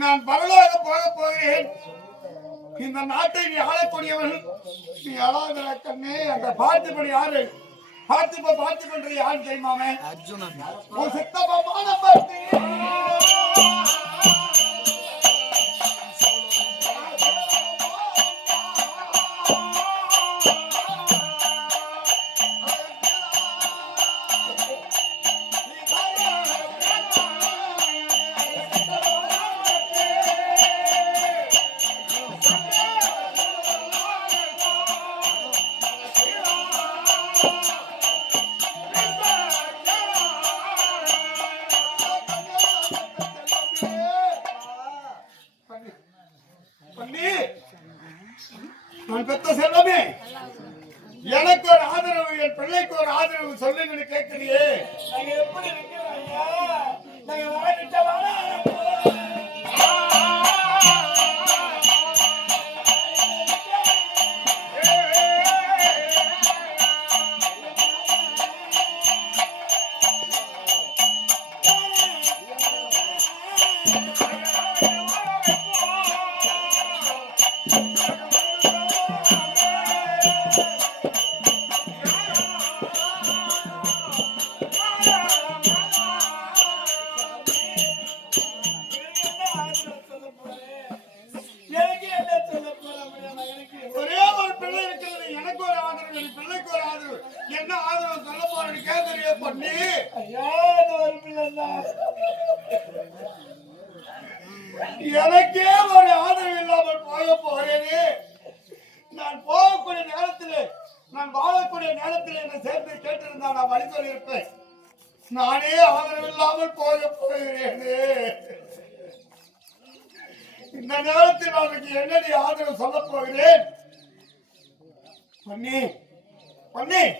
நான் பரலோக போக போகிறேன். இந்த நாட்டை நீ ஆளக்கூடியவன். நீ அழாத கண்ணே. அந்த பார்த்திபன் யாரு? பார்த்திபன் யாரு தெரியுமாமே? அர்ஜுனன். உன் சித்தப்பா மானம்பட்டி. நான் பெத்த செல்லமே, எனக்கு ஒரு ஆதரவு, என் பிள்ளைக்கு ஒரு ஆதரவு சொல்லுங்கன்னு கேட்கறியே. நாங்க எப்படி ஒரே ஒரு பிள்ளை இருக்கிறது, எனக்கு ஒரு ஆதரவு, என் பிள்ளைக்கு ஒரு ஆதரவு. என்ன ஆதரவு சொல்ல போறேன்னு கேட்கறிய பண்ணி. எனக்கே ஒரு ஆதரவு இல்லாமல் போக போறேனே. நான் போகக்கூடிய நேரத்தில், நான் வாழக்கூடிய நேரத்தில் என்னை சேர்த்து கேட்டிருந்தா நான் வழி சொல்லியிருப்பேன். நானே ஆதரவு இல்லாமல் போக போகிறேனே. இந்த நேரத்தில் அவனுக்கு என்னடி ஆதரவு சொல்ல போகிறேன்? பண்ணி சொல்றேன்.